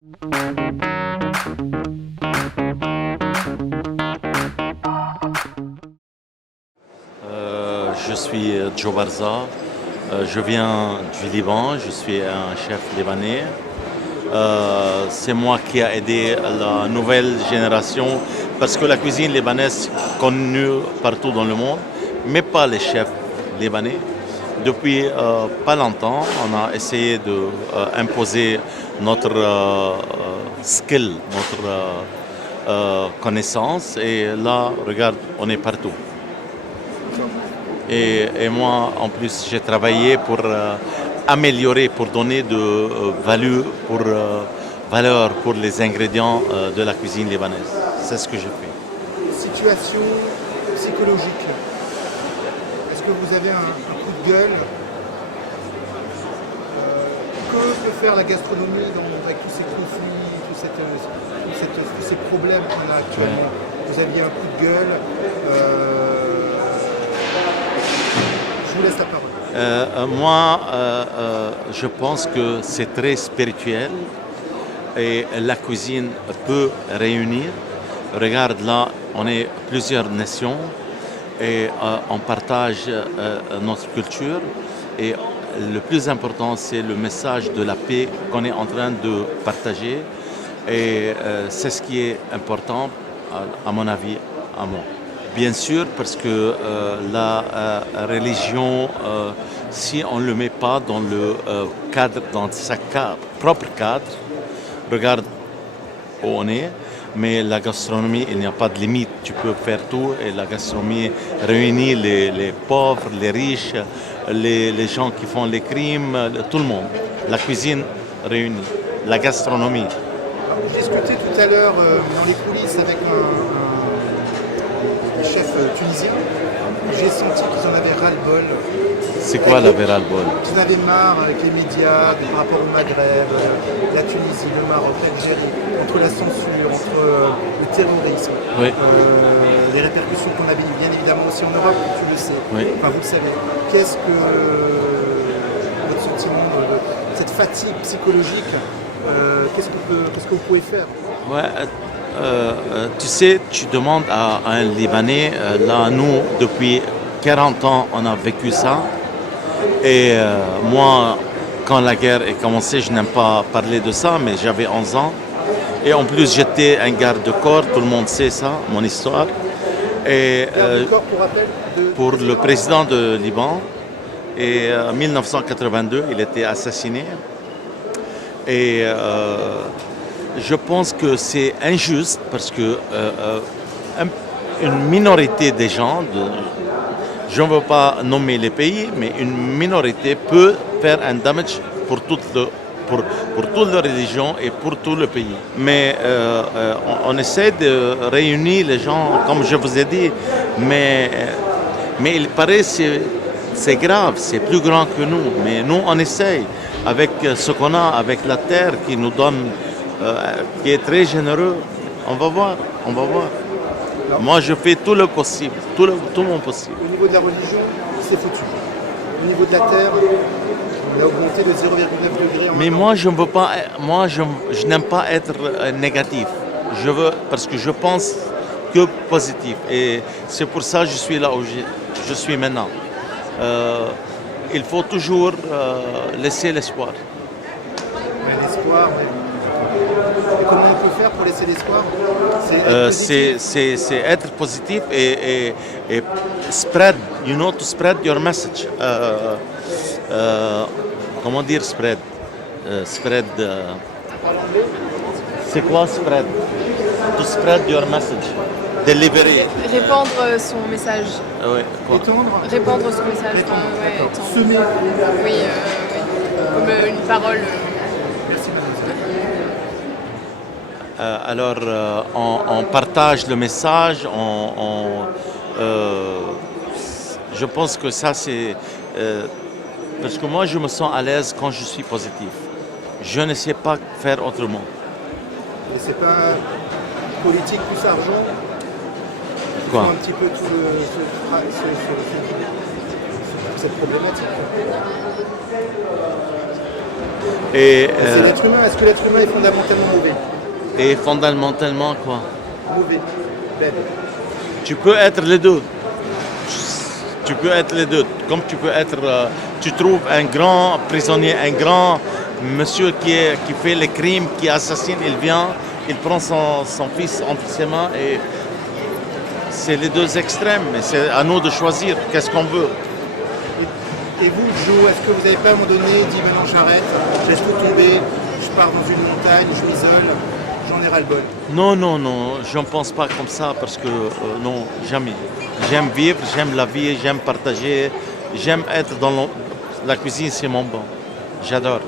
Je suis Joe Barza, je viens du Liban, je suis un chef libanais. C'est moi qui ai aidé la nouvelle génération parce que la cuisine libanaise est connue partout dans le monde, mais pas les chefs libanais. Depuis pas longtemps, on a essayé d'imposer notre skill, notre connaissance, et là, regarde, on est partout. Et moi, en plus, j'ai travaillé pour améliorer, pour donner de valeur pour les ingrédients de la cuisine libanaise. C'est ce que je fais. Situation psychologique. Est-ce que vous avez un coup de gueule Que peut faire la gastronomie avec tous ces conflits, tous ces problèmes qu'on a actuellement? Vous aviez un coup de gueule. Je vous laisse la parole. Moi, je pense que c'est très spirituel et la cuisine peut réunir. Regarde là, on est plusieurs nations et on partage notre culture. Et le plus important, c'est le message de la paix qu'on est en train de partager. Et c'est ce qui est important, à mon avis, à moi. Bien sûr, parce que la religion, si on ne le met pas dans le cadre, dans sa propre cadre, regarde où on est, mais la gastronomie, il n'y a pas de limite, tu peux faire tout, et la gastronomie réunit les pauvres, les riches, les gens qui font les crimes, tout le monde. La cuisine réunit, la gastronomie. J'ai discuté tout à l'heure dans les coulisses avec un chef tunisien. J'ai senti qu'ils en avaient ras-le-bol. C'est quoi la ras-le-bol? Qu'ils en avaient marre avec les médias, par rapport au Maghreb, la Tunisie, le Maroc, l'Algérie, entre la censure, entre le terrorisme, oui. Les répercussions qu'on avait bien évidemment aussi en Europe, tu le sais. Oui. Enfin, vous le savez. Qu'est-ce que votre sentiment de cette fatigue psychologique, qu'est-ce que vous pouvez faire? Ouais, tu sais, tu demandes à un Libanais, là, nous, depuis 40 ans, on a vécu ça. Et moi, quand la guerre est commencée, je n'aime pas parler de ça, mais j'avais 11 ans. Et en plus, j'étais un garde-corps, tout le monde sait ça, mon histoire. Et Garde-corps, pour rappel, pour le président de Liban. Et en 1982, il était assassiné. Et je pense que c'est injuste parce que une minorité des gens, je ne veux pas nommer les pays, mais une minorité peut faire un damage pour toute la religion et pour tout le pays. Mais on essaie de réunir les gens, comme je vous ai dit, mais il paraît que c'est grave, c'est plus grand que nous. Mais nous, on essaye avec ce qu'on a, avec la terre qui nous donne, qui est très généreux. On va voir. Alors, moi, je fais tout le possible, tout mon possible. Au niveau de la religion, c'est foutu. Au niveau de la terre, on a augmenté de 0,9 degrés. Mais moi, je ne veux pas. Moi, je n'aime pas être négatif. Je veux parce que je pense que positif. Et c'est pour ça que je suis là où je suis maintenant. Il faut toujours laisser l'espoir. L'espoir, oui. Et comment on peut faire pour laisser l'espoir? C'est être positif et spread, to spread your message. Comment dire spread? Spread. C'est quoi spread? To spread your message. Delivery. Répandre son message. Oui, quoi? Étendre. Répandre son message. Répandre. Ouais, étendre. Semer. Oui, comme une parole. Merci mademoiselle. Alors, on partage le message, je pense que ça c'est... parce que moi je me sens à l'aise quand je suis positif. Je ne sais pas faire autrement. Et c'est pas politique plus argent? Quoi? Un petit peu cette problématique. Et, C'est l'être humain. Est-ce que l'être humain est fondamentalement mauvais? et fondamentalement, quoi. Mauvais. Bête. Tu peux être les deux. Tu peux être les deux. Comme tu peux être, tu trouves un grand prisonnier, un grand monsieur qui fait les crimes, qui assassine, il vient, il prend son fils entre ses mains et c'est les deux extrêmes. Mais c'est à nous de choisir qu'est-ce qu'on veut. Et vous, Joe, est-ce que vous n'avez pas à un moment donné dit maintenant j'arrête, je laisse tout tomber, je pars dans une montagne, je m'isole, j'en ai ras-le-bol? Non, non, non, je ne pense pas comme ça parce que non, jamais. J'aime vivre, j'aime la vie, j'aime partager, j'aime être dans la cuisine, c'est mon bon. J'adore.